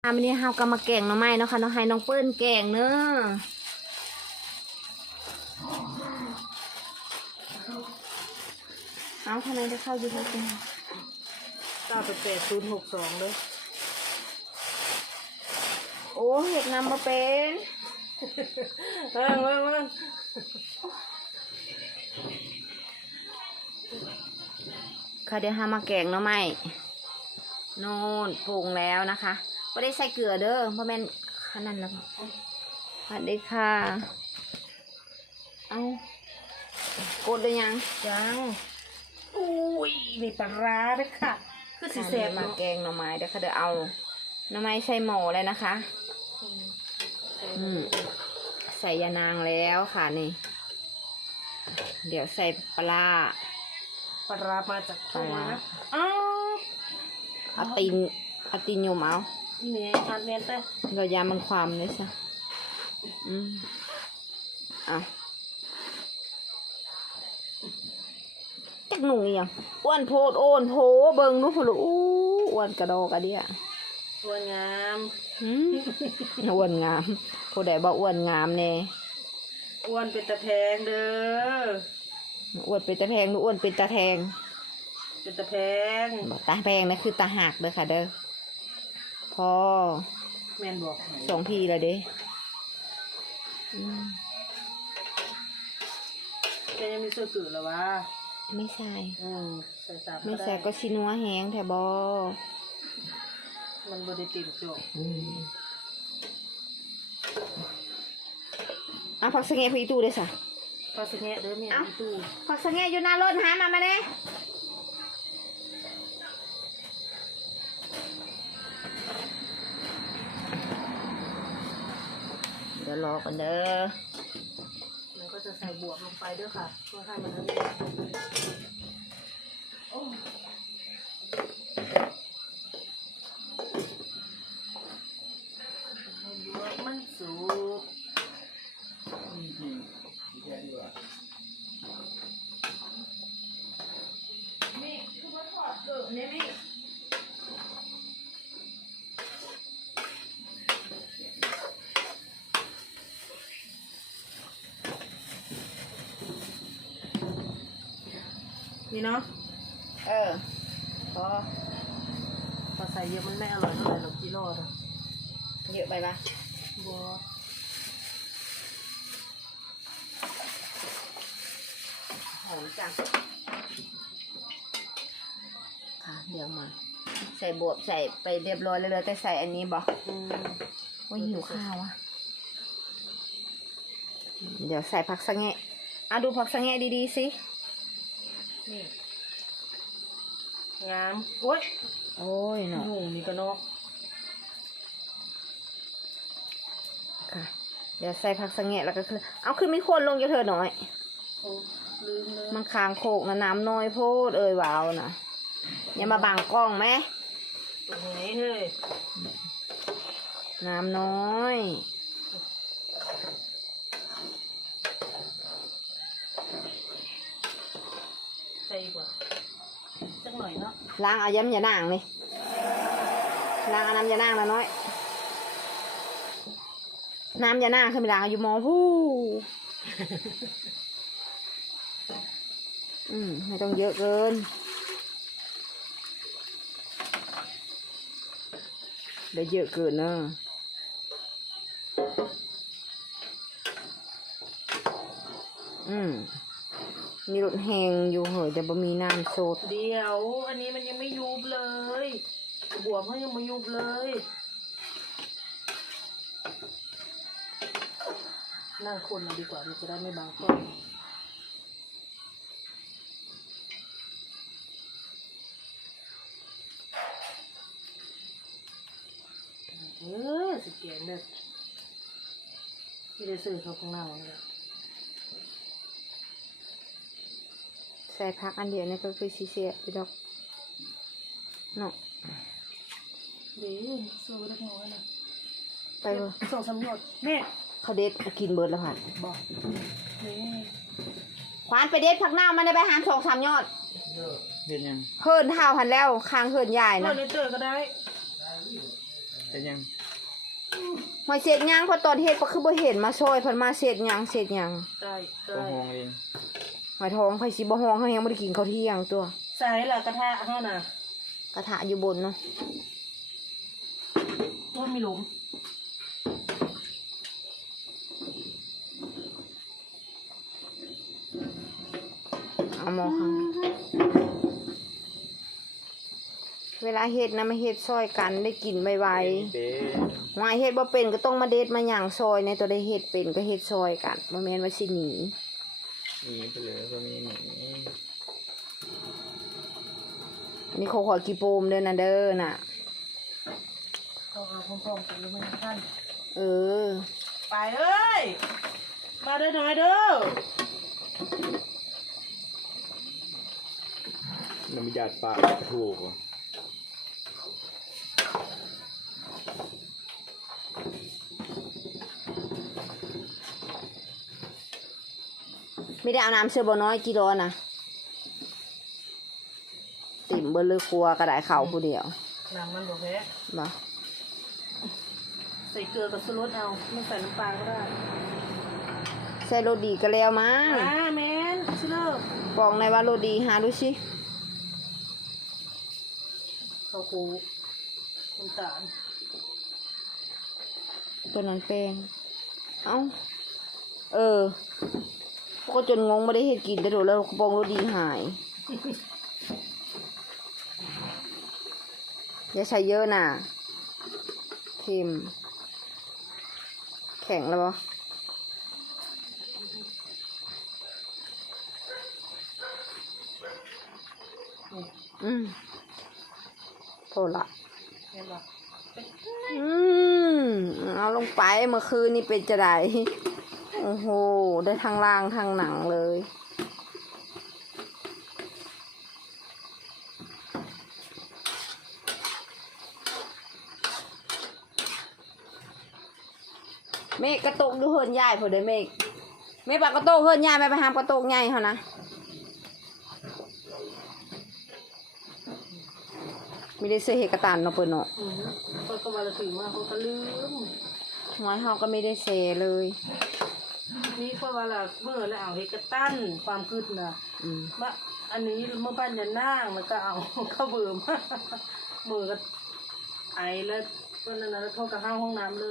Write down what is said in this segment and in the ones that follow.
วันนี้เฮากำมาแกงหน่อไม้เนาะค่ะน้องให้น้องเปิ้ลแกงเนอะเอาทำไมได้เข้ายูทูบเนี่ย 98062เลยโอ้เห็ดนำมาเป็นเบิ่งค่ะเดี๋ยวเฮามาแกงหน่อไม้โน่นปรุงแล้วนะคะไม่ได้ใส่เกลือเด้อเพราะแม่นขนาดนั้นสวัสดีค่ะเอากดได้ยังอุ้ยมีปลาร้าด้วยค่ะคือสิแซ่บมาแกงหน่อไม้เดี๋ยวค่ะเดี๋ยวเอาหน่อไม้ใส่หม้อเลยนะคะใส่ยานางแล้วค่ะนี่เดี๋ยวใส่ปลามาจากปลานะอ้าวเอาตีนโยมเอานี่ทานเรียนเต้เรายามันความเลยซะเอาจักหนุ่งอีหยังอ้วนโพดโอนโผเบิ่งนู้นพลุอ้วนกระดอกกระเดียสวยงามอ้วนงามผู้ใดบอกอ้วนงามแน่อ้วนเป็นตะแพงเด้ออ้วนเป็นตาแพงหรืออ้วนเป็นตาแทงเป็นตะแพงบอกตาแพงนะคือตาหักเด้อค่ะเด้อพอแม่นบอก 2 ทีแล้วเด้แกยังมีเสื้อกือแล้ววะไม่ใส่ใส่3 ไม่ใส่ก็ชินัวแห้งแถบอมันบ่ได้ติดจบผักสะแงะพี่ตู้เลยสะปลาสะแงะเด้อแม่ตู้ผักสะแงะอยู่หน้ารถหามาเน่เดี๋ยวรอกันเด้อมันก็จะใส่บวบลงไปด้วยค่ะเพื่อให้มันละเอียดมันสุกนี่คือว่าถอดเกิดเนี่ยนี่นี่เนาะพอใส่เยอะมันไม่อร่อยเท่าไหร่หรอกกิโลนะเยอะไปปะบัวหอมจังค่ะเดี๋ยวมาใส่บวบใส่ไปเรียบร้อยเลยแต่ใส่อันนี้บอกว่าหิวข้าวอ่ะเดี๋ยวใส่ผักสะแงะดูผักสะแงะดีๆสินี่งามโอ้ยเนาะนี่ก็นกค่ะเดี๋ยวใส่ผักสะแงะแล้วก็คือเอาขึ้นไม่คนลงจะเธอหน่อยลืมเลยมันคางโคกนะน้ำน้อยโพดวาวนะอย่ามาบังกล้องไหมตรงไหนเฮ้ยน้ำน้อยใส่กว่าจังหน่อยเนาะล้างเอาย้ำอย่านางนี่ล้างเอาน้ำอย่านางละน้อยน้ำอย่านางขึ้นไปล้างอยู่หมอผู้ไม่ต้องเยอะเกินเดี๋ยวเยอะเกินเนอะมีรถแหงอยู่เหรอแต่บ่มีน้ำสดเดี๋ยวอันนี้มันยังไม่ยุบเลยบวบเขายังไม่ยุบเลยนั่งคนมาดีกว่าเราจะได้ไม่บังกล้องสิเกียนเด็กที่ได้ซื้อเขาข้างหน้าเลยใส่พักอันเดียวนี่ก็คือซีเซียไปดอกเนาะเดี๋ยวซื้อได้น้อยนะไปเลย 2-3 หยดแม่เขาเด็ดกินเบิร์ดแล้วค่ะบอกนี่ควานไปเด็ดผักหน้ามันได้ไปหา2-3 ยอดเห็นยังเฮิร์นเท้าหันแล้วคางเฮิร์นใหญ่นะเฮิร์นเตอร์ก็ได้แต่ยังหอยเศษยางเพอตอนเฮ็ดก็คือบ่เห็นมาซอยเพิ่นมาเศษยางเศษยางได้ตัวหองเองหอยทองไผสิบ่ฮ้องเฮายังบ่ได้กินข้าวเที่ยงตัวใส่ละกระทะเฮาน่ะกระทะอยู่บนเนาะว่ามีหลุมเอาหม้อข้างเวลาเฮ็ดนะมาเฮ็ดซอยกันได้กินไวเป็นๆหอยเฮ็ดบ่เป็นก็ต้องมาเด็ดมาหยังซอยในตัวได้เฮ็ดเป็นก็เฮ็ดซอยกันบ่แม่นว่าสิหนีหนีไปเลยก็มีหนีอันนี้เขาขอกี่โปมเด้อนะเด้อน่ะก็เอาพร้อมๆกันเลยไหมท่านเออไปเอ้ยมาเด้อหน่อยเด้อน้ำยาปลาถูกไม่ได้เอาน้ำเสื้อบ่น้อยกี่โลนะติ่มเบลเลยครัวกระดาษเข่าผู้เดียวน้ำมันบอกแพ้บ่ใส่เกลือกับชูรสเอาไม่ใส่น้ำปลาก็ได้ใส่โรดีก็แล้วมั้งแมนชิเลอร์ปองในว่าโรดีหาดูสิข้าวคูน้ำตาลตัวนั้นแป้งเอ้าเออพวกก็จนงงไม่ได้เห็ดกินแต่โดดแล้วปองโรดีหายอย่าใช้เยอะน่ะเค็มแข็งแล้วปะโทษละเห็นปะเอาลงไปเมื่อคืนนี่เป็นจะไดโอ้โห ได้ทางล่างทางหนังเลยเมฆกระตุกดูเฮิรนใหญ่พอเด้อเมฆปากกระโตกเฮิรนใหญ่ไม่ไปหามกระโตกใหญ่เขานะไม่ได้เสื้อเฮกระตันเนาะเปิดเนาะเขาก็มาละถึงมาเขาก็ลืมน้อยเขาก็ไม่ได้เซเลยนี่เพราะว่าละเมื่อแล้วเอาเฮกตันความคืดนะว่าอันนี้เมื่อบ้านยันนั่งแล้วก็เอาเข้าเบิ่มมือก็ไอแล้วก็นั่นนะแล้วโทษกับห้างห้องน้ำเลย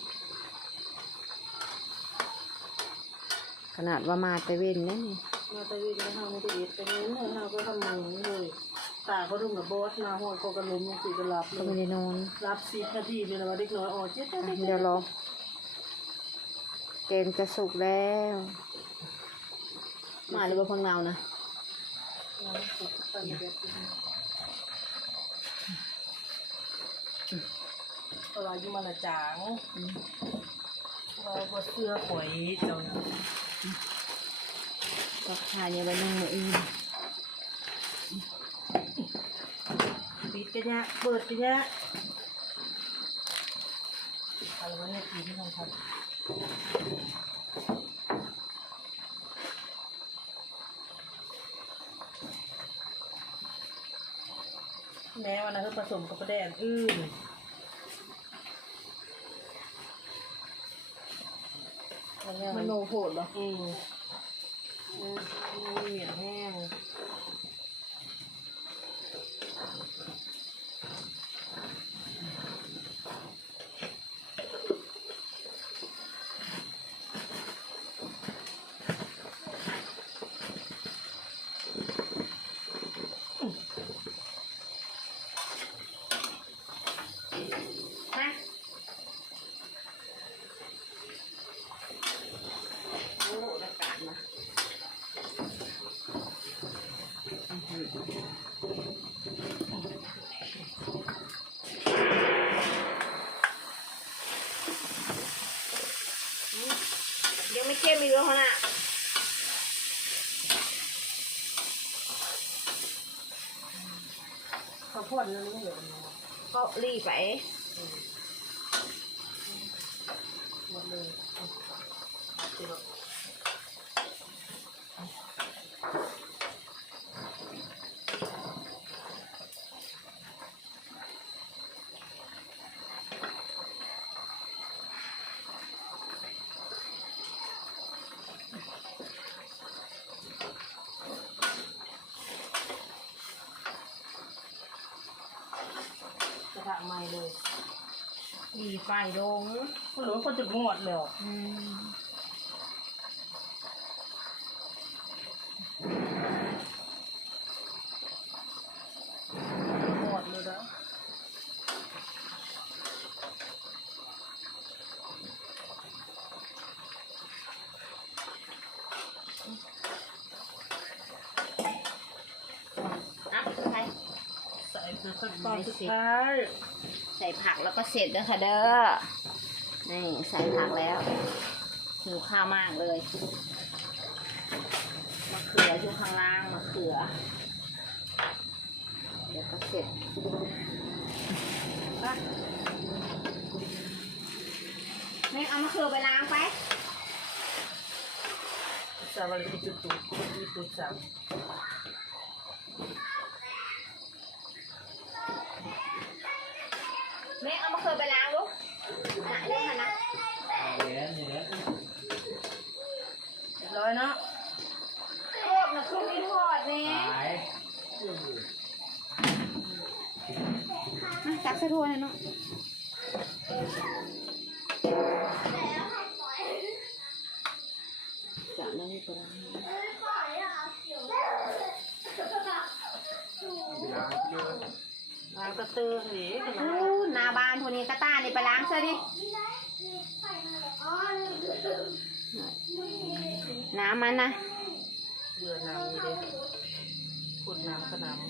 ขนาดว่ามาแต่เว้นเนี่ยนี่มาตะวีแล้วห้างไม่ได้เอ็ดไปเน้นห้างก็ทำมือเลยตาเขาดุมกับบอสมาห้อยเขาก็ล้มลงสิก็รับเลก็ไม่ยได้นอนรับ10 นาทีเลยนะว่าเด็กน้อยอ๋อเจ๊เดี๋ยวรอเกมจะสุกแล้ว มาหรือว่าพังนาวนะเราอยู่มาละจางเราก็เสื้อข่อยเจ้านะก็ทานเนี่ยไว้นึ่งมื้ออื่นปิดกันเนี่ยเปิดกันเนี่ยอะไรวะเนี่ยปีนี่ของเขาแม้วันนั้นคือผสมกับประเด็นอื่นมันโนโหดเหรอเหนียวแห้งยังไม่เข้มอีกแล้วเขาน่ะข้าวโพดนั่นไม่เหลือก็รีบไปหมดเลยดีไฟดงคนหลวงคนจะงอดแล้วอืมงอดเลยนะอ่ะใส่ใส่เป็นขั้นตอนสุดท้ายใส่ผักแล้วก็เสร็จแล้วค่ะเด้อ นี่ใส่ผักแล้วหิวข้าวมากเลยมะเขืออยู่ข้างล่างมะเขือ เดี๋ยวก็เสร็จไปไม่เอามะเขือไปล้างไปจะวันนี้จุดจุดสามแม่เอามะเขือไปล้างลูกหนาเรื่องมันนะเรียบร้อยเนาะโคตรนะคือไม่ทอดเนี่ยมาตักใส่ถ้วยเลยเนาะจะนั่งไปล้างล้างกระตือหนีกันอู้หน้าบ้านพวกนี้กระต้านี่ไปล้างซะดิ น้ำมันนะเบื่อน้ำนี่เด้ขุดน้ำก็น้ำ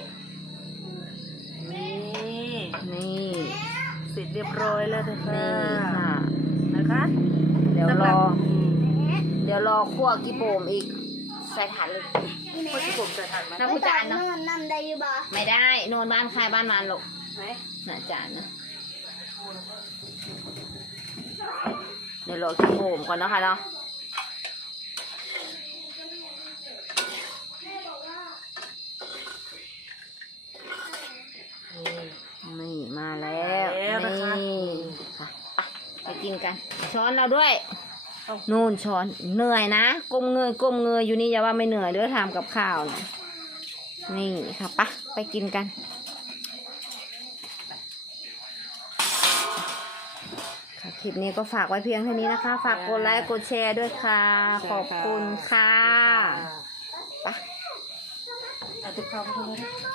นี่นี่เสร็จเรียบร้อยแล้วนะนี่คะค่ะนะคะเดี๋ยวสำหรรับอ เดี๋ยวรอคั่วกี่โปมอีก ใส่ถาดเลยคนที่ผมจะทานไหมน้ำผู้จานเนาะนำได้อยู่บ่ไม่ได้โนนบ้านใครบ้านมันหรอกไหนน่ะจานนะเดี๋ยวรอกี่โปมก่อนเนาะค่ะเนาะนี่นี่มาแล้วแล้วนะคะนี่ค่ะไปกินกัน ช้อนเราด้วยเอ้านู่นช้อนเหนื่อยนะก้มเงยอยู่นี่อย่าว่าไม่เหนื่อยเด้อทำกับข้าวนะนี่ค่ะไปกินกันค่ะคลิปนี้ก็ฝากไว้เพียงเท่านี้นะคะ ฝากกดไลค์กดแชร์ด้วยค่ะ ขอบคุณค่ะไปเอาติดคำเท่านั้น